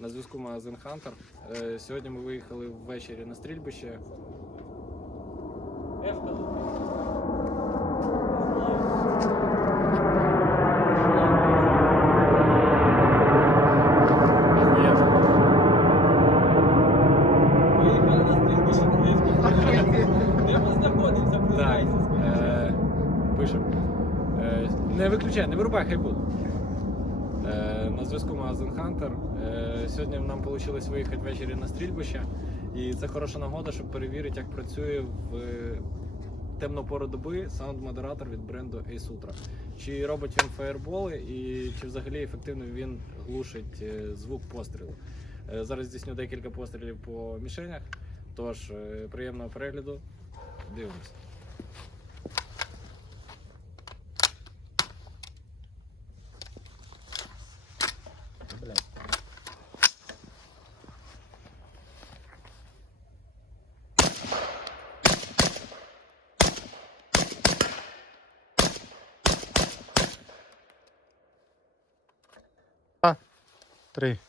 На зв'язку магазин Хантер. Е, Сьогодні ми виїхали ввечері на стрільбище. Е, пишемо. Е, не виключай, не вирубай, хай буде. Е, на зв'язку магазин Хантер. Е, сьогодні нам вийшло виїхати ввечері на стрільбище. І це хороша нагода, щоб перевірити, як працює в темну пору доби саунд-модератор від бренду Ace Ultra. Чи робить він фаєрболи і чи взагалі ефективно він глушить е, звук пострілу. Зараз здійсню декілька пострілів по мішенях. Тож, приємного перегляду. Дивимось. Три.